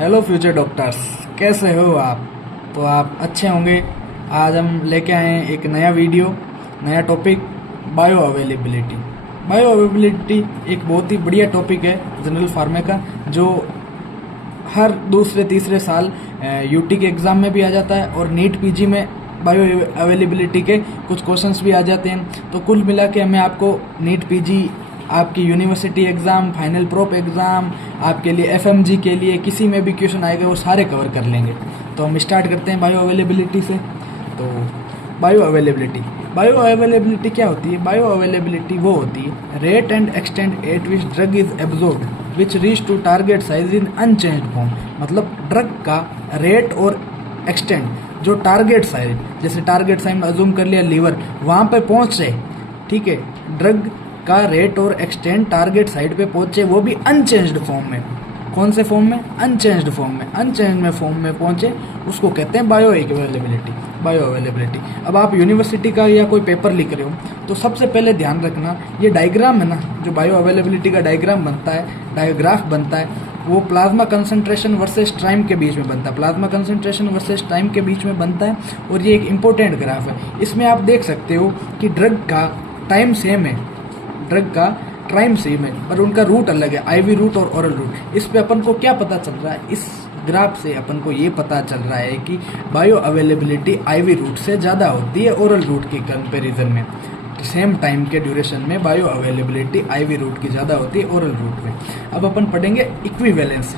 Hello future doctors, कैसे हो आप? तो आप अच्छे होंगे। आज हम लेके आए हैं एक नया वीडियो, नया topic, bio availability. Bio availability एक बहुत ही बढ़िया टॉपिक है जनरल फार्मा का, जो हर दूसरे तीसरे साल यूटी के एग्ज़ाम में भी आ जाता है और नीट पीजी में बायो अवेलेबिलिटी के कुछ क्वेश्चंस भी आ जाते हैं। तो कुल मिला के मैं आपको नीट पीजी, आपकी university exam, final prop exam, आपके लिए एफएमजी के लिए किसी में भी क्वेश्चन आएगा वो सारे कवर कर लेंगे। तो हम स्टार्ट करते हैं बायो अवेलेबिलिटी से। तो बायो अवेलेबिलिटी क्या होती है? बायो अवेलेबिलिटी वो होती है rate and extent at which drug is absorbed which reach to target size in unchanged form. मतलब ड्रग का रेट और एक्सटेंट, जो टारगेट साइज, जैसे टारगेट साइज में अजूम कर लिया लीवर, वहाँ पे पहुँचे, ठीक है, ड्रग का रेट और एक्सटेंट टारगेट साइड पे पहुंचे, वो भी अनचेंज्ड फॉर्म में। कौन से फॉर्म में? अनचेंज्ड फॉर्म में। अनचेंज्ड में फॉर्म में पहुंचे, उसको कहते हैं बायो अवेलेबिलिटी। अब आप यूनिवर्सिटी का या कोई पेपर लिख रहे हो तो सबसे पहले ध्यान रखना, ये डायग्राम है ना, जो बायो अवेलेबिलिटी का डायग्राम बनता है, डायग्राफ बनता है, वो प्लाज्मा कंसंट्रेशन वर्सेस टाइम के बीच में बनता है। प्लाज्मा कंसंट्रेशन वर्सेस टाइम के बीच में बनता है और ये एक इंपॉर्टेंट ग्राफ है। इसमें आप देख सकते हो कि ड्रग का टाइम सेम है, ड्रग का टाइम सेम है, पर उनका रूट अलग है, आईवी रूट और ओरल रूट। इस पे अपन को क्या पता चल रहा है? इस ग्राफ से अपन को ये पता चल रहा है कि बायो अवेलेबिलिटी आईवी रूट से ज़्यादा होती है ओरल रूट के कंपैरिजन में। सेम टाइम के ड्यूरेशन में बायो अवेलेबिलिटी आईवी रूट की ज़्यादा होती है ओरल रूट में। अब अपन पढ़ेंगे इक्विवेलेंस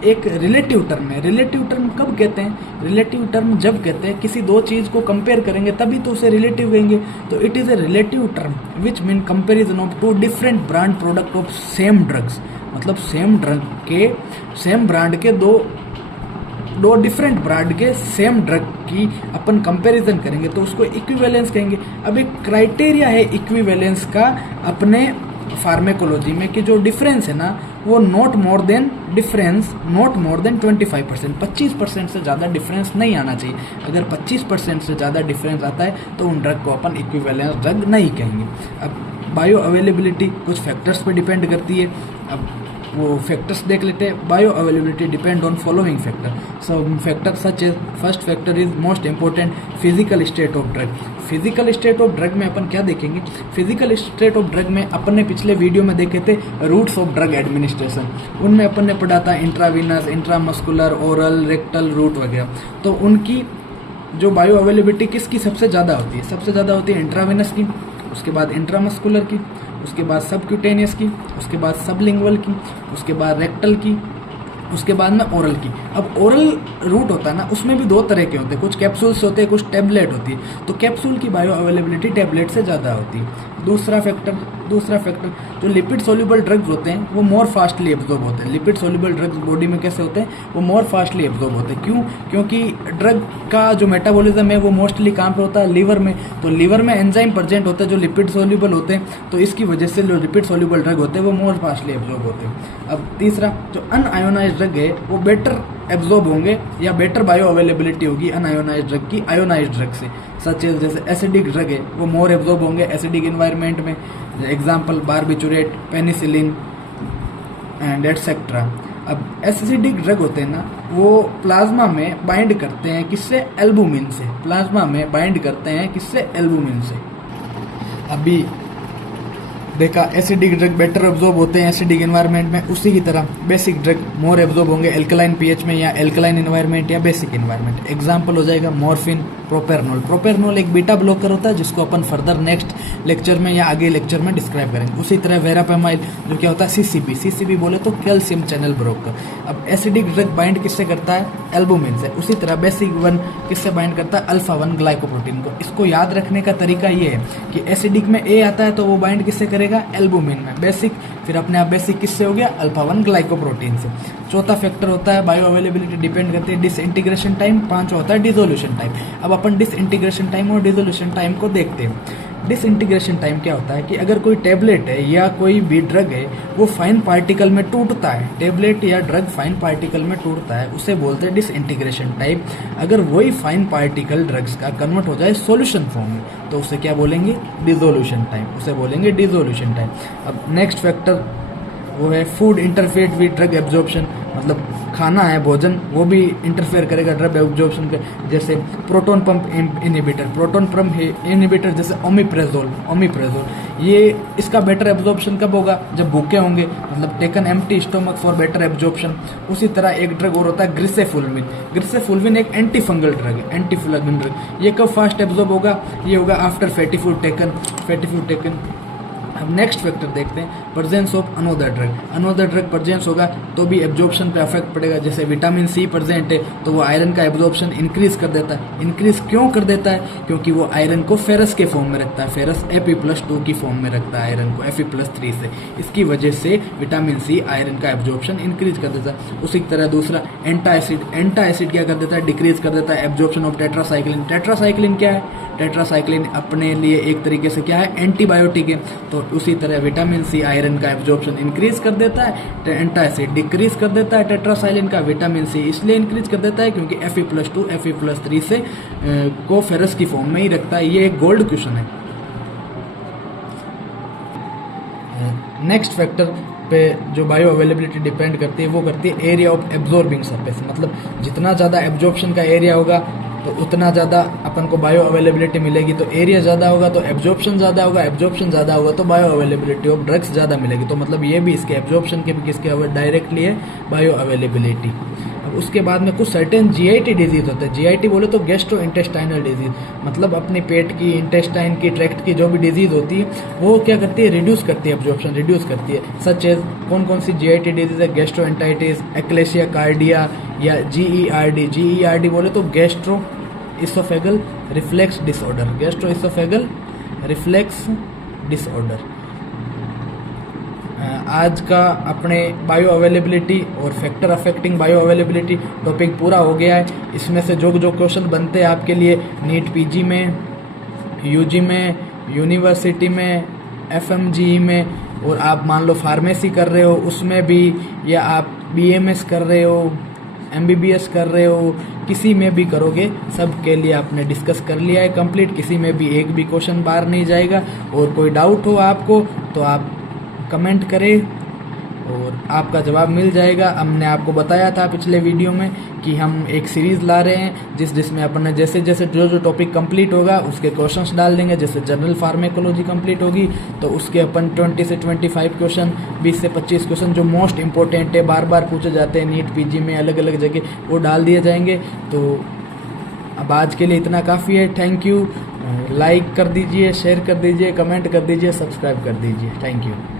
एक रिलेटिव टर्म है। रिलेटिव टर्म कब कहते हैं? रिलेटिव टर्म जब कहते हैं किसी दो चीज़ को कंपेयर करेंगे तभी तो उसे रिलेटिव कहेंगे। तो it is a relative term which mean comparison of two different brand product of same drugs. मतलब सेम ड्रग के, सेम ब्रांड के दो डिफरेंट ब्रांड के सेम ड्रग की अपन कंपैरिजन करेंगे तो उसको इक्विवेलेंस कहेंगे। अब एक क्राइटेरिया है इक्विवेलेंस का अपने फार्मेकोलॉजी में कि जो डिफरेंस है ना, वो नॉट मोर देन 25%। 25% से ज़्यादा डिफरेंस नहीं आना चाहिए। अगर 25% से ज़्यादा डिफरेंस आता है तो उन ड्रग को अपन इक्विवेलेंस ड्रग नहीं कहेंगे। अब बायो अवेलेबिलिटी कुछ फैक्टर्स पे डिपेंड करती है। अब वो फैक्टर्स देख लेते हैं। Bioavailability depend on following factor. Some factor such as, first factor is most important, physical state of drug. Physical state of drug में अपन क्या देखेंगे? फिजिकल स्टेट ऑफ ड्रग में अपन ने पिछले वीडियो में देखे थे रूट्स ऑफ ड्रग एडमिनिस्ट्रेशन। उनमें अपन ने पढ़ा था intravenous, intramuscular, oral, rectal route वगैरह। तो उनकी जो बायो अवेलेबिलिटी किसकी सबसे ज़्यादा होती है? सबसे ज़्यादा होती है इंट्रावीनस की, उसके बाद इंट्रामस्कुलर की, उसके बाद सबक्यूटेनियस की, उसके बाद सबलिंगुअल की, उसके बाद रेक्टल की, उसके बाद में ओरल की। अब ओरल रूट होता है ना, उसमें भी दो तरह के होते हैं, कुछ कैप्सूल्स होते हैं, कुछ टेबलेट होती है। तो कैप्सूल की बायो अवेलेबिलिटी टेबलेट से ज़्यादा होती है। दूसरा फैक्टर जो लिपिड सोल्यूबल ड्रग्स होते हैं वो मोर फास्टली एब्जॉर्ब होते हैं। लिपिड सोल्यूबल ड्रग्स बॉडी में कैसे होते हैं? वो मोर फास्टली एब्जॉर्ब होते हैं। क्यों? क्योंकि ड्रग का जो मेटाबॉलिज्म है वो मोस्टली कहाँ पे होता है? लीवर में। तो लीवर में एंजाइम प्रेजेंट होते हैं जो लिपिड सोल्यूबल होते हैं, तो इसकी वजह से जो लिपिड सोल्यूबल ड्रग होते हैं वो मोर फास्टली एब्जॉर्ब होते हैं। अब तीसरा, जो अनआयोनाइज्ड ड्रग है वो बेटर एब्जॉर्ब होंगे या बेटर बायो अवेलेबिलिटी होगी अनआयोनाइज्ड ड्रग की आयोनाइज्ड ड्रग से। सच जैसे एसिडिक ड्रग है वो मोर एब्जॉर्ब होंगे एसिडिक एनवायरनमेंट में। Example barbiturate, penicillin and etcetera. अब एसिडिक ड्रग होते हैं ना, वो प्लाज्मा में बाइंड करते हैं किससे? एल्बुमिन से। प्लाज्मा में बाइंड करते हैं किससे? एल्बुमिन से। अभी देखा एसिडिक ड्रग बेटर एब्जॉर्ब होते हैं एसिडिक एनवायरनमेंट में, उसी की तरह बेसिक ड्रग मोर एब्जॉर्ब होंगे एल्कलाइन पीएच में या एल्कलाइन एनवायरनमेंट या बेसिक एनवायरनमेंट। एग्जांपल हो जाएगा मॉर्फिन, प्रोपेरनोल। प्रोपेरनोल एक बीटा ब्लॉकर होता है जिसको अपन फर्दर नेक्स्ट लेक्चर में या आगे लेक्चर में डिस्क्राइब करेंगे। उसी तरह वेरापेमाइल जो क्या होता है? सीसीपी बोले तो कैल्शियम चैनल ब्रोकर। अब एसिडिक ड्रग बाइंड किससे करता है? एल्बुमिन से। उसी तरह बेसिक वन किससे बाइंड करता है? अल्फा 1 ग्लाइकोप्रोटीन को। इसको याद रखने का तरीका ये है कि एसिडिक में ए आता है तो वो बाइंड किससे करेगा? एल्बुमिन में। बेसिक, फिर अपने आप बेसिक किससे हो गया? अल्फा 1 ग्लाइकोप्रोटीन से। चौथा फैक्टर होता है बायो अवेलेबिलिटी डिपेंड करती है डिसइंटीग्रेशन टाइम। पांचवा होता है डिसोल्यूशन टाइम। अब अपन डिसइंटीग्रेशन टाइम और डिसोल्यूशन टाइम को देखते हैं। डिसइंटीग्रेशन टाइम क्या होता है कि अगर कोई टेबलेट है या कोई भी ड्रग है वो फाइन पार्टिकल में टूटता है, टेबलेट या ड्रग फाइन पार्टिकल में टूटता है, उसे बोलते हैं डिसइंटीग्रेशन टाइम। अगर वही फाइन पार्टिकल ड्रग्स का कन्वर्ट हो जाए सॉल्यूशन फॉर्म में तो उसे क्या बोलेंगे? Dissolution time. उसे बोलेंगे डिसोल्यूशन टाइम। अब नेक्स्ट फैक्टर वो है food interfere with drug absorption, मतलब खाना है, भोजन, वो भी इंटरफेयर करेगा ड्रग एब्जॉर्प्शन के। जैसे proton pump inhibitor, proton pump inhibitor जैसे ओमिप्रेजोल, ये इसका बेटर एब्जॉर्प्शन कब होगा? जब भूखे होंगे, मतलब taken empty stomach for better absorption. उसी तरह एक ड्रग और होता है ग्रिसेफुल्विन एक एंटी फंगल ड्रग है, एंटी फ्लैगिन ड्रग। ये कब फास्ट एब्जॉर्ब होगा? ये होगा आफ्टर फैटी फूड टेकन। अब नेक्स्ट फैक्टर देखते हैं, presence of another drug presence होगा तो भी एब्जॉर्प्शन पे इफेक्ट पड़ेगा। जैसे विटामिन सी प्रेजेंट है तो वो आयरन का एब्जॉर्प्शन इंक्रीज कर देता है। इंक्रीज क्यों कर देता है? क्योंकि वो आयरन को फेरस के फॉर्म में रखता है, फेरस Fe+2 की फॉर्म में रखता है आयरन को Fe+3 से। इसकी वजह से विटामिन सी आयरन का एब्जॉर्प्शन इंक्रीज कर देता है। उसी तरह दूसरा एंटा एसिड क्या कर देता है? डिक्रीज कर देता है एब्जॉर्प्शन ऑफ टेट्रासाइक्लिन क्या है? टेट्रासाइक्लिन अपने लिए एक तरीके से क्या है? एंटीबायोटिक है। तो उसी तरह विटामिन सी आयरन का एब्जॉर्प्शन इंक्रीज कर देता है, एंटा एसिड डिक्रीज कर देता है टेट्रासाइक्लिन का। विटामिन सी इसलिए इंक्रीज कर देता है क्योंकि Fe+2 Fe+3 से को फेरस की फॉर्म में ही रखता है। ये एक गोल्ड क्वेश्चन है। नेक्स्ट फैक्टर पे जो बायो अवेलेबिलिटी डिपेंड करती है वो करती है एरिया ऑफ एब्जॉर्बिंग सरफेस, मतलब जितना ज़्यादा एब्जॉर्प्शन का एरिया होगा तो उतना ज़्यादा अपन को बायो अवेलेबिलिटी मिलेगी। तो एरिया ज़्यादा होगा तो एब्जॉर्प्शन ज़्यादा होगा, एब्जॉर्प्शन ज़्यादा होगा तो बायो अवेलेबिलिटी ऑफ ड्रग्स ज़्यादा मिलेगी। तो मतलब ये भी इसके एब्जॉर्प्शन के भी किसके डायरेक्टली है? Bio availability. अब उसके बाद में कुछ सर्टेन GIT डिजीज होते हैं। GIT बोले तो गैस्ट्रो इंटेस्टाइनल डिजीज, मतलब अपने पेट की, इंटेस्टाइन की, ट्रैक्ट की जो भी डिजीज होती है वो क्या करती है? रिड्यूस करती है, एब्जॉर्प्शन रिड्यूस करती है। सच एज कौन सी GIT डिजीज है? गैस्ट्रोएंटाइटिस, एक्लेशिया कार्डिया या GERD बोले तो गैस्ट्रो इसोफेगल रिफ्लेक्स डिसऑर्डर। आज का अपने बायो अवेलेबिलिटी और factor affecting bio availability topic पूरा हो गया है। इसमें से जो क्वेश्चन बनते हैं आपके लिए नीट PG में, UG में, यूनिवर्सिटी में, FMGE में, और आप मान लो फार्मेसी कर रहे हो उसमें भी, या आप BMS कर रहे हो, MBBS कर रहे हो, किसी में भी करोगे, सब के लिए आपने डिस्कस कर लिया है कंप्लीट। किसी में भी एक भी क्वेश्चन बाहर नहीं जाएगा। और कोई डाउट हो आपको तो आप कमेंट करें और आपका जवाब मिल जाएगा। हमने आपको बताया था पिछले वीडियो में कि हम एक सीरीज़ ला रहे हैं जिसमें अपन ने जैसे जो टॉपिक कंप्लीट होगा उसके क्वेश्चंस डाल देंगे। जैसे जनरल फार्मेकोलॉजी कंप्लीट होगी तो उसके अपन 20 से 25 क्वेश्चन, 20 से 25 क्वेश्चन जो मोस्ट इंपॉर्टेंट है, बार बार पूछे जाते हैं नीट PG में अलग अलग जगह, वो डाल दिए जाएंगे। तो अब आज के लिए इतना काफ़ी है। Thank you. लाइक कर दीजिए, शेयर कर दीजिए, कमेंट कर दीजिए, सब्सक्राइब कर दीजिए। Thank you.